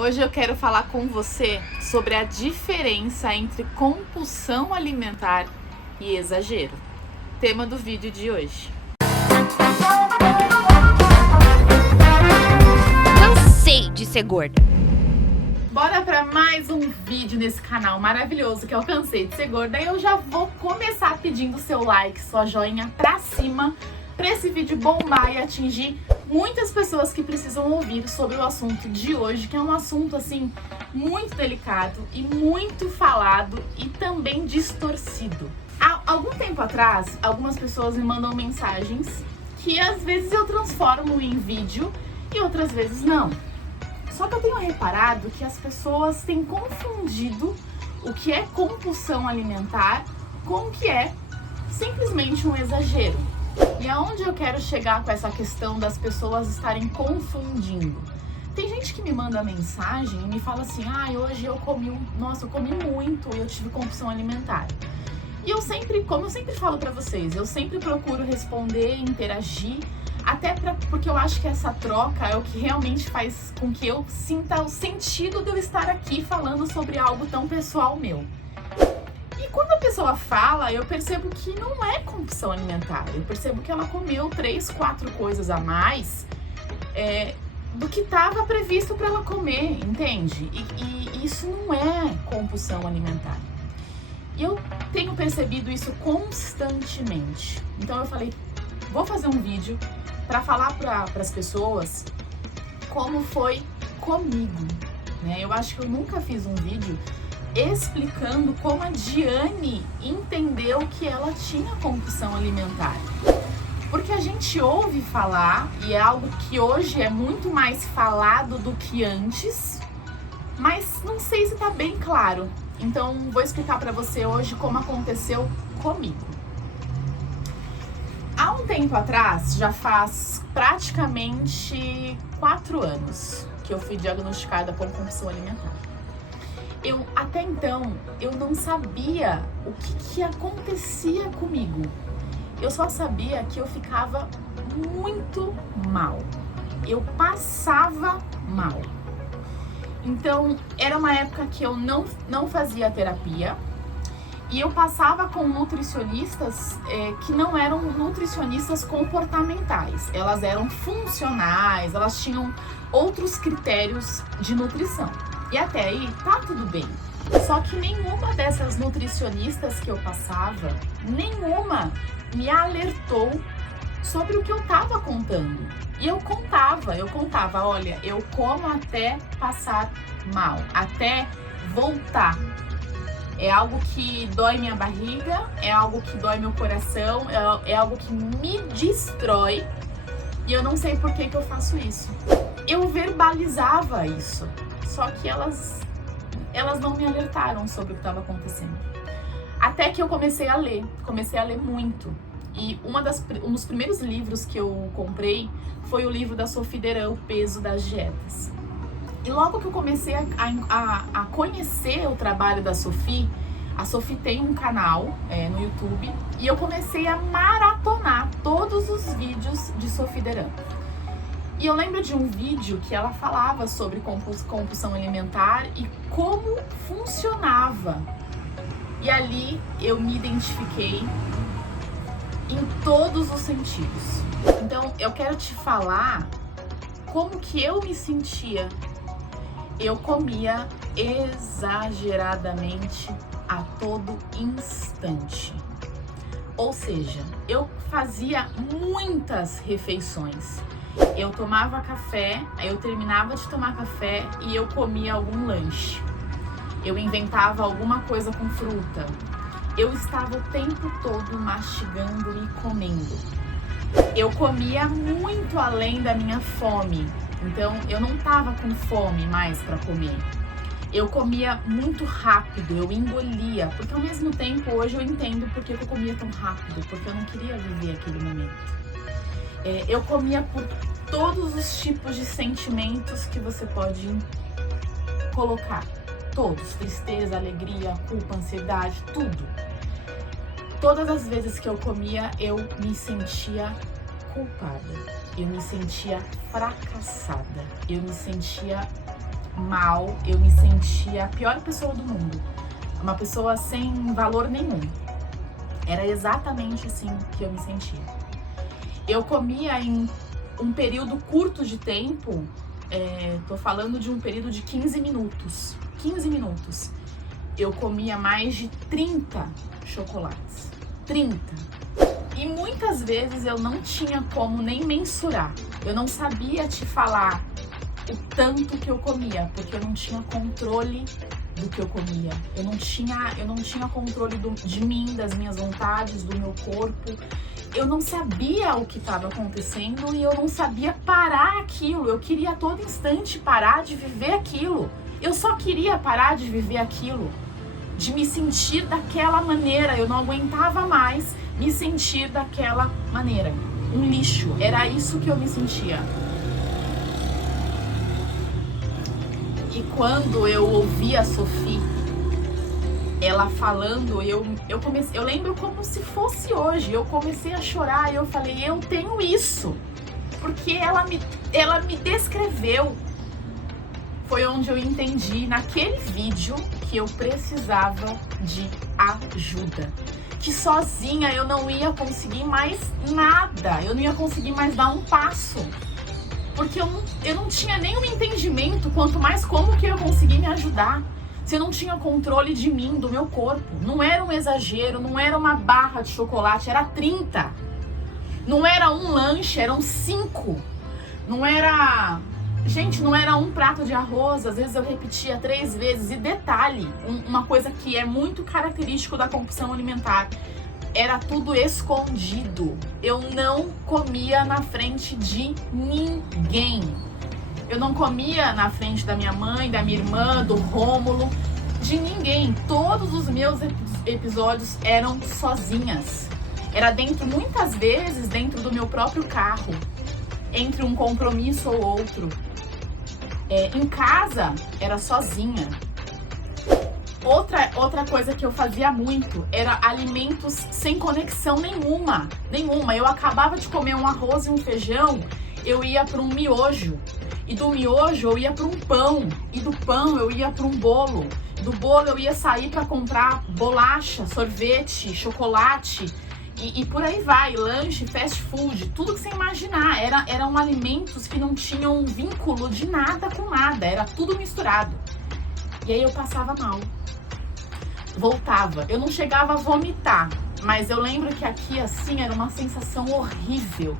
Hoje eu quero falar com você sobre a diferença entre compulsão alimentar e exagero. Tema do vídeo de hoje. Cansei de ser gorda. Bora para mais um vídeo nesse canal maravilhoso que eu cansei de ser gorda. E eu já vou começar pedindo seu like, sua joinha pra cima, para esse vídeo bombar e atingir muitas pessoas que precisam ouvir sobre o assunto de hoje, que é um assunto assim muito delicado e muito falado e também distorcido. Há algum tempo atrás, algumas pessoas me mandam mensagens que às vezes eu transformo em vídeo e outras vezes não. Só que eu tenho reparado que as pessoas têm confundido o que é compulsão alimentar com o que é simplesmente um exagero. E aonde eu quero chegar com essa questão das pessoas estarem confundindo? Tem gente que me manda mensagem e me fala assim: hoje eu comi muito e eu tive compulsão alimentar. E eu sempre, como eu sempre falo pra vocês, eu sempre procuro responder, interagir, porque eu acho que essa troca é o que realmente faz com que eu sinta o sentido de eu estar aqui falando sobre algo tão pessoal meu. E quando a pessoa fala, eu percebo que não é compulsão alimentar. Eu percebo que ela comeu 3, 4 coisas a mais do que estava previsto para ela comer, entende? E isso não é compulsão alimentar. E eu tenho percebido isso constantemente. Então eu falei, vou fazer um vídeo para falar para as pessoas como foi comigo, né? Eu acho que eu nunca fiz um vídeo explicando como a Diane entendeu que ela tinha compulsão alimentar. Porque a gente ouve falar, e é algo que hoje é muito mais falado do que antes, mas não sei se tá bem claro. Então vou explicar para você hoje como aconteceu comigo. Há um tempo atrás, já faz praticamente 4 anos que eu fui diagnosticada com compulsão alimentar. Até então, eu não sabia o que acontecia comigo. Eu só sabia que eu ficava muito mal. Eu passava mal. Então, era uma época que eu não fazia terapia. E eu passava com nutricionistas que não eram nutricionistas comportamentais. Elas eram funcionais, elas tinham outros critérios de nutrição. E até aí, tá tudo bem. Só que nenhuma dessas nutricionistas que eu passava, nenhuma me alertou sobre o que eu tava contando. E eu contava, olha, eu como até passar mal, até voltar. É algo que dói minha barriga, é algo que dói meu coração, é algo que me destrói. E eu não sei por que eu faço isso. Eu verbalizava isso. Só que elas não me alertaram sobre o que estava acontecendo. Até que eu comecei a ler muito. E um dos primeiros livros que eu comprei foi o livro da Sophie Deran, O Peso das Dietas. E logo que eu comecei a conhecer o trabalho da Sophie, a Sophie tem um canal no YouTube, e eu comecei a maratonar todos os vídeos de Sophie Deran. E eu lembro de um vídeo que ela falava sobre compulsão alimentar e como funcionava. E ali eu me identifiquei em todos os sentidos. Então eu quero te falar como que eu me sentia. Eu comia exageradamente a todo instante. Ou seja, eu fazia muitas refeições. Eu tomava café, aí eu terminava de tomar café e eu comia algum lanche. Eu inventava alguma coisa com fruta. Eu estava o tempo todo mastigando e comendo. Eu comia muito além da minha fome. Então eu não estava com fome mais para comer. Eu comia muito rápido, eu engolia. Porque ao mesmo tempo hoje eu entendo por que eu comia tão rápido. Porque eu não queria viver aquele momento. Eu comia por todos os tipos de sentimentos que você pode colocar. Todos, tristeza, alegria, culpa, ansiedade, tudo. Todas as vezes que eu comia, eu me sentia culpada. Eu me sentia fracassada. Eu me sentia mal, eu me sentia a pior pessoa do mundo. Uma pessoa sem valor nenhum. Era exatamente assim que eu me sentia. Eu comia em um período curto de tempo, tô falando de um período de 15 minutos. 15 minutos. Eu comia mais de 30 chocolates. 30. E muitas vezes eu não tinha como nem mensurar. Eu não sabia te falar o tanto que eu comia, porque eu não tinha controle do que eu comia. Eu não tinha controle de mim, das minhas vontades, do meu corpo. Eu não sabia o que estava acontecendo e eu não sabia parar aquilo. Eu queria a todo instante parar de viver aquilo. Eu só queria parar de viver aquilo, de me sentir daquela maneira. Eu não aguentava mais me sentir daquela maneira. Um lixo. Era isso que eu me sentia. E quando eu ouvi a Sophie, ela falando, eu lembro como se fosse hoje. Eu comecei a chorar e eu falei, eu tenho isso. Porque ela me descreveu. Foi onde eu entendi naquele vídeo que eu precisava de ajuda. Que sozinha eu não ia conseguir mais nada. Eu não ia conseguir mais dar um passo. Porque eu não tinha nenhum entendimento, quanto mais como que eu ia conseguir me ajudar. Se eu não tinha controle de mim, do meu corpo. Não era um exagero, não era uma barra de chocolate, era 30. Não era um lanche, eram 5. Não era... Gente, não era um prato de arroz, às vezes eu repetia 3 vezes. E detalhe, uma coisa que é muito característico da compulsão alimentar, era tudo escondido. Eu não comia na frente de ninguém. Eu não comia na frente da minha mãe, da minha irmã, do Rômulo, de ninguém. Todos os meus episódios eram sozinhas. Era muitas vezes dentro do meu próprio carro, entre um compromisso ou outro. Em casa, era sozinha. Outra coisa que eu fazia muito era alimentos sem conexão nenhuma. Eu acabava de comer um arroz e um feijão, eu ia para um miojo. E do miojo eu ia para um pão. E do pão eu ia para um bolo. Do bolo eu ia sair para comprar bolacha, sorvete, chocolate. E por aí vai, lanche, fast food, tudo que você imaginar. Eram alimentos que não tinham vínculo de nada com nada, era tudo misturado. E aí eu passava mal. Voltava. Eu não chegava a vomitar, mas eu lembro que aqui assim era uma sensação horrível.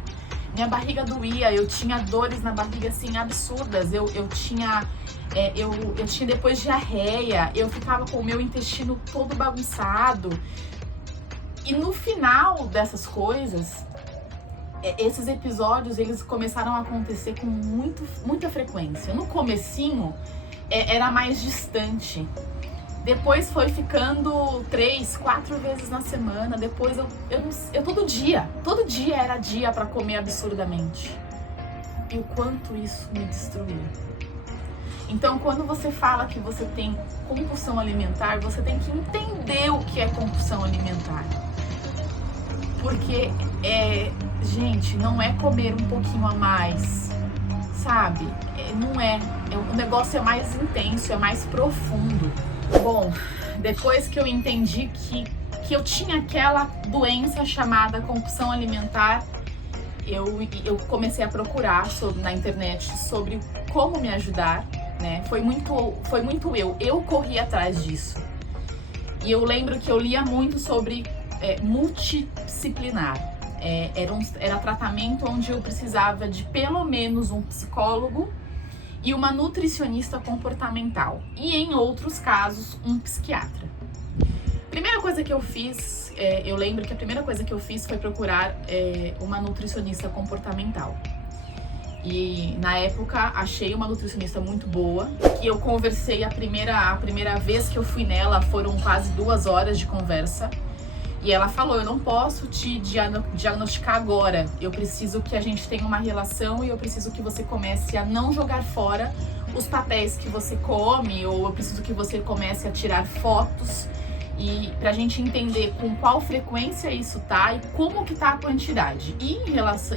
Minha barriga doía, eu tinha dores na barriga assim absurdas. Eu tinha depois diarreia, eu ficava com o meu intestino todo bagunçado. E no final dessas coisas, esses episódios eles começaram a acontecer com muita frequência. No comecinho era mais distante. Depois foi ficando 3, 4 vezes na semana. Depois eu todo dia era dia para comer absurdamente. E o quanto isso me destruiu. Então, quando você fala que você tem compulsão alimentar, você tem que entender o que é compulsão alimentar. Porque, gente, não é comer um pouquinho a mais, sabe? Não é. O negócio é mais intenso, é mais profundo. Bom, depois que eu entendi que eu tinha aquela doença chamada compulsão alimentar, eu comecei a procurar na internet sobre como me ajudar, né? Foi muito eu corri atrás disso. E eu lembro que eu lia muito sobre multidisciplinar. Era tratamento onde eu precisava de pelo menos um psicólogo e uma nutricionista comportamental. E em outros casos, um psiquiatra. Primeira coisa que eu fiz, eu lembro que a primeira coisa que eu fiz foi procurar uma nutricionista comportamental. E na época achei uma nutricionista muito boa, que eu conversei a primeira vez que eu fui nela, foram quase 2 horas de conversa. E ela falou, eu não posso te diagnosticar agora, eu preciso que a gente tenha uma relação e eu preciso que você comece a não jogar fora os papéis que você come, ou eu preciso que você comece a tirar fotos e pra gente entender com qual frequência isso tá e como que tá a quantidade. E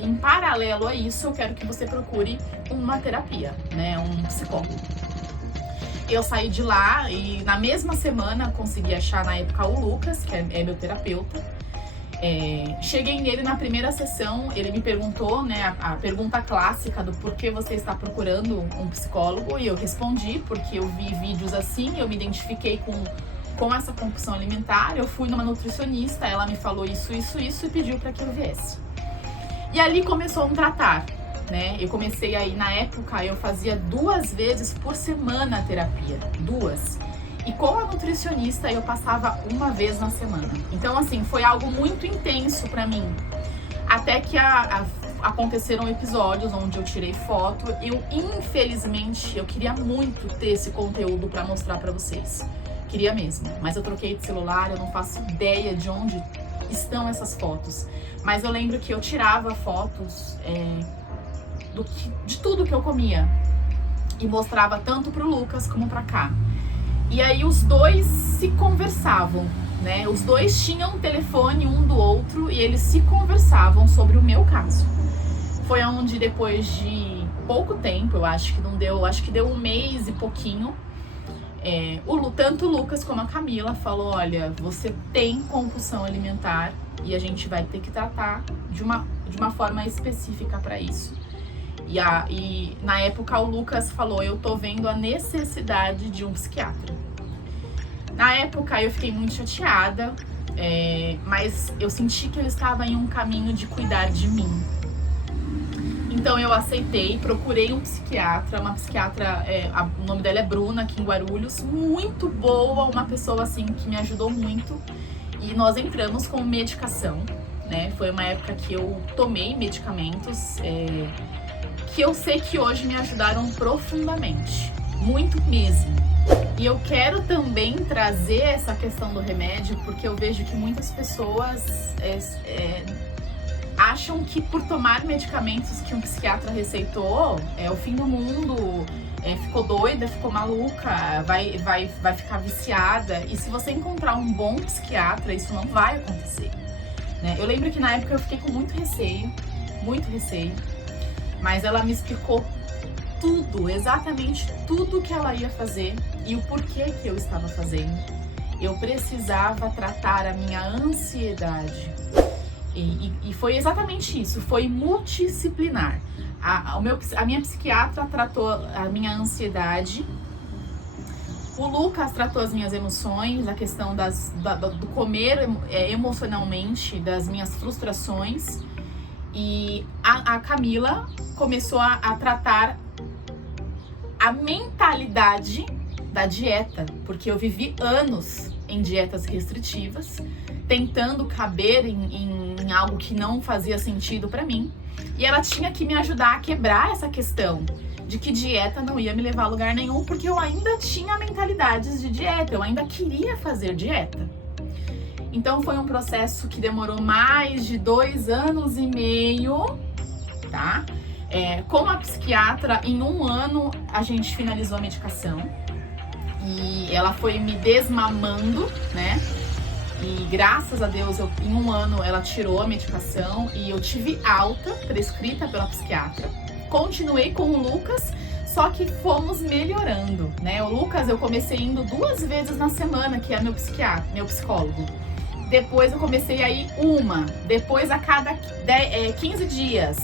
em paralelo a isso, eu quero que você procure uma terapia, né, um psicólogo. eu saí de lá e na mesma semana consegui achar na época o Lucas, que é meu terapeuta. Cheguei nele na primeira sessão, ele me perguntou, né, a pergunta clássica do porquê você está procurando um psicólogo, e eu respondi porque eu vi vídeos assim, eu me identifiquei com essa compulsão alimentar, eu fui numa nutricionista, ela me falou isso e pediu para que eu viesse. E ali começou um tratar, né? Eu comecei aí, na época, eu fazia 2 vezes por semana a terapia, 2. E com a nutricionista eu passava 1 vez na semana. Então, assim, foi algo muito intenso pra mim. Até que aconteceram episódios onde eu tirei foto. Eu, infelizmente, eu queria muito ter esse conteúdo pra mostrar pra vocês. Queria mesmo. Mas eu troquei de celular, eu não faço ideia de onde estão essas fotos. Mas eu lembro que eu tirava fotos de tudo que eu comia. E mostrava tanto pro Lucas como pra cá. E aí os dois se conversavam, né? Os dois tinham um telefone um do outro e eles se conversavam sobre o meu caso. Foi onde depois de pouco tempo, eu acho que não deu, acho que deu 1 mês e pouquinho, tanto o Lucas como a Camila falou, olha, você tem compulsão alimentar e a gente vai ter que tratar de uma forma específica para isso. E na época o Lucas falou, eu tô vendo a necessidade de um psiquiatra. Na época eu fiquei muito chateada, mas eu senti que eu estava em um caminho de cuidar de mim. Então eu aceitei, procurei um psiquiatra, uma psiquiatra, o nome dela é Bruna, aqui em Guarulhos, muito boa, uma pessoa assim que me ajudou muito. E nós entramos com medicação, né? Foi uma época que eu tomei medicamentos, que eu sei que hoje me ajudaram profundamente, muito mesmo. E eu quero também trazer essa questão do remédio, porque eu vejo que muitas pessoas acham que por tomar medicamentos que um psiquiatra receitou, é o fim do mundo, ficou doida, ficou maluca, vai ficar viciada. E se você encontrar um bom psiquiatra, isso não vai acontecer, né? Eu lembro que na época eu fiquei com muito receio, mas ela me explicou tudo, exatamente tudo que ela ia fazer e o porquê que eu estava fazendo. Eu precisava tratar a minha ansiedade. E foi exatamente isso, foi multidisciplinar. A minha psiquiatra tratou a minha ansiedade, o Lucas tratou as minhas emoções, a questão do comer emocionalmente, das minhas frustrações. E a Camila começou a tratar a mentalidade da dieta, porque eu vivi anos em dietas restritivas, tentando caber em algo que não fazia sentido pra mim. E ela tinha que me ajudar a quebrar essa questão de que dieta não ia me levar a lugar nenhum, porque eu ainda tinha mentalidades de dieta, eu ainda queria fazer dieta. Então foi um processo que demorou mais de 2 anos e meio, tá? Com a psiquiatra, em 1 ano a gente finalizou a medicação e ela foi me desmamando, né? E graças a Deus, em 1 ano ela tirou a medicação e eu tive alta prescrita pela psiquiatra. Continuei com o Lucas, só que fomos melhorando, né? O Lucas eu comecei indo 2 vezes na semana, que é meu psicólogo. Depois eu comecei a ir 1, depois a cada 15 dias.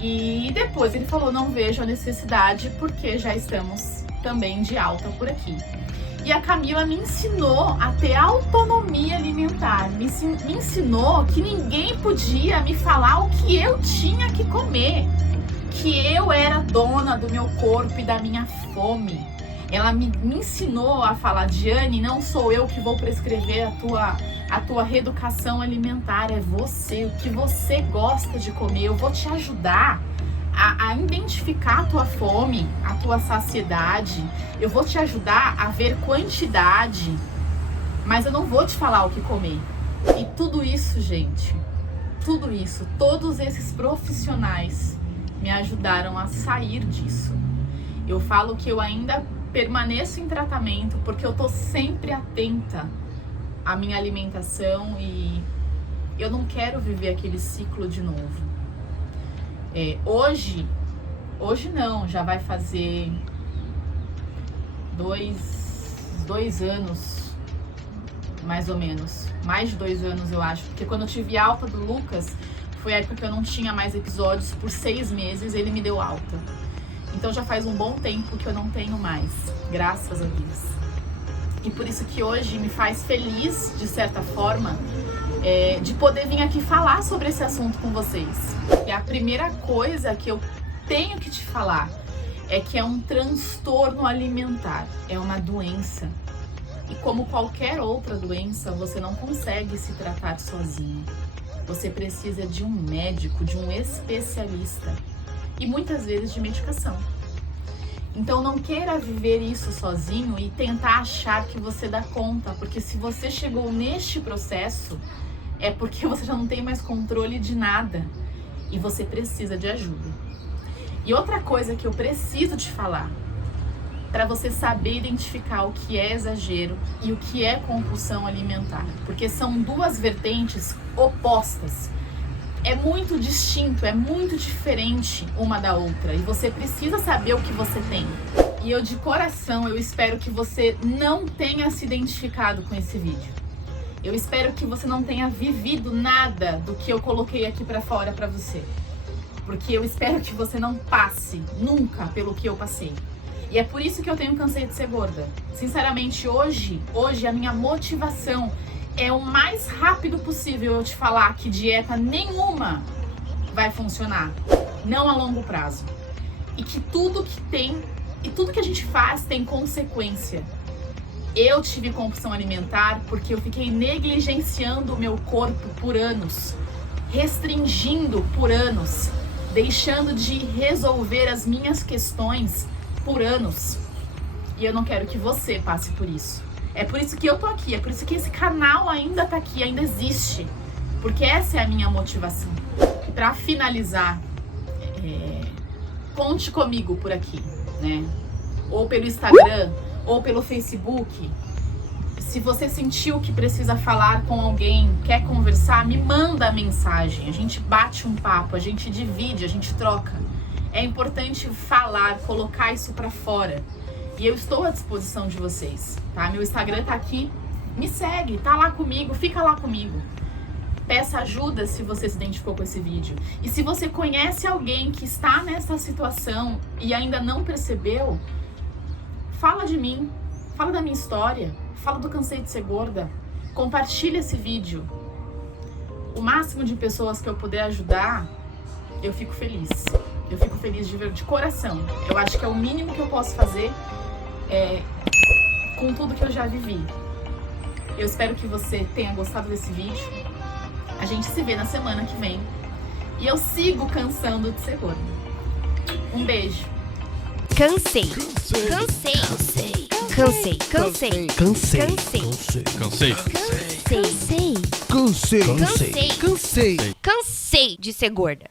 E depois ele falou, não vejo a necessidade porque já estamos também de alta por aqui. E a Camila me ensinou a ter autonomia alimentar, me ensinou que ninguém podia me falar o que eu tinha que comer, que eu era dona do meu corpo e da minha fome. Ela me ensinou a falar, Diane, não sou eu que vou prescrever a tua reeducação alimentar, é você, o que você gosta de comer, eu vou te ajudar a identificar a tua fome, a tua saciedade, eu vou te ajudar a ver quantidade, mas eu não vou te falar o que comer. E tudo isso, gente, tudo isso, todos esses profissionais me ajudaram a sair disso. Eu falo que eu ainda permaneço em tratamento porque eu tô sempre atenta à minha alimentação e eu não quero viver aquele ciclo de novo. Hoje não, já vai fazer dois anos, mais ou menos. Mais de 2 anos, eu acho. Porque quando eu tive alta do Lucas, foi a época que eu não tinha mais episódios. Por 6 meses, ele me deu alta. Então já faz um bom tempo que eu não tenho mais, graças a Deus. E por isso que hoje me faz feliz, de certa forma, de poder vir aqui falar sobre esse assunto com vocês. E a primeira coisa que eu tenho que te falar é que é um transtorno alimentar, é uma doença. E como qualquer outra doença, você não consegue se tratar sozinho. Você precisa de um médico, de um especialista e muitas vezes de medicação. Então não queira viver isso sozinho e tentar achar que você dá conta, porque se você chegou neste processo, é porque você já não tem mais controle de nada e você precisa de ajuda. E outra coisa que eu preciso te falar, para você saber identificar o que é exagero e o que é compulsão alimentar, porque são duas vertentes opostas. É muito distinto, é muito diferente uma da outra e você precisa saber o que você tem. E eu de coração, eu espero que você não tenha se identificado com esse vídeo. Eu espero que você não tenha vivido nada do que eu coloquei aqui pra fora pra você. Porque eu espero que você não passe nunca pelo que eu passei. E é por isso que eu tenho Cansei de Ser Gorda. Sinceramente, hoje a minha motivação é o mais rápido possível eu te falar que dieta nenhuma vai funcionar, não a longo prazo. E que tudo que a gente faz tem consequência. Eu tive compulsão alimentar porque eu fiquei negligenciando o meu corpo por anos, restringindo por anos, deixando de resolver as minhas questões por anos. E eu não quero que você passe por isso. É por isso que eu tô aqui, é por isso que esse canal ainda tá aqui, ainda existe. Porque essa é a minha motivação. E pra finalizar, conte comigo por aqui, né? Ou pelo Instagram, ou pelo Facebook. Se você sentiu que precisa falar com alguém, quer conversar, me manda a mensagem. A gente bate um papo, a gente divide, a gente troca. É importante falar, colocar isso pra fora. E eu estou à disposição de vocês, tá? Meu Instagram tá aqui, me segue, tá lá comigo, fica lá comigo. Peça ajuda se você se identificou com esse vídeo. E se você conhece alguém que está nessa situação e ainda não percebeu, fala de mim, fala da minha história, fala do Cansei de Ser Gorda, compartilha esse vídeo. O máximo de pessoas que eu puder ajudar, eu fico feliz. Eu fico feliz de coração. Eu acho que é o mínimo que eu posso fazer com tudo que eu já vivi. Eu espero que você tenha gostado desse vídeo. A gente se vê na semana que vem. E eu sigo cansando de ser gorda. Um beijo. Cansei. Cansei. Cansei. Cansei. Cansei. Cansei. Cansei. Cansei. Cansei. Cansei. Cansei de ser gorda.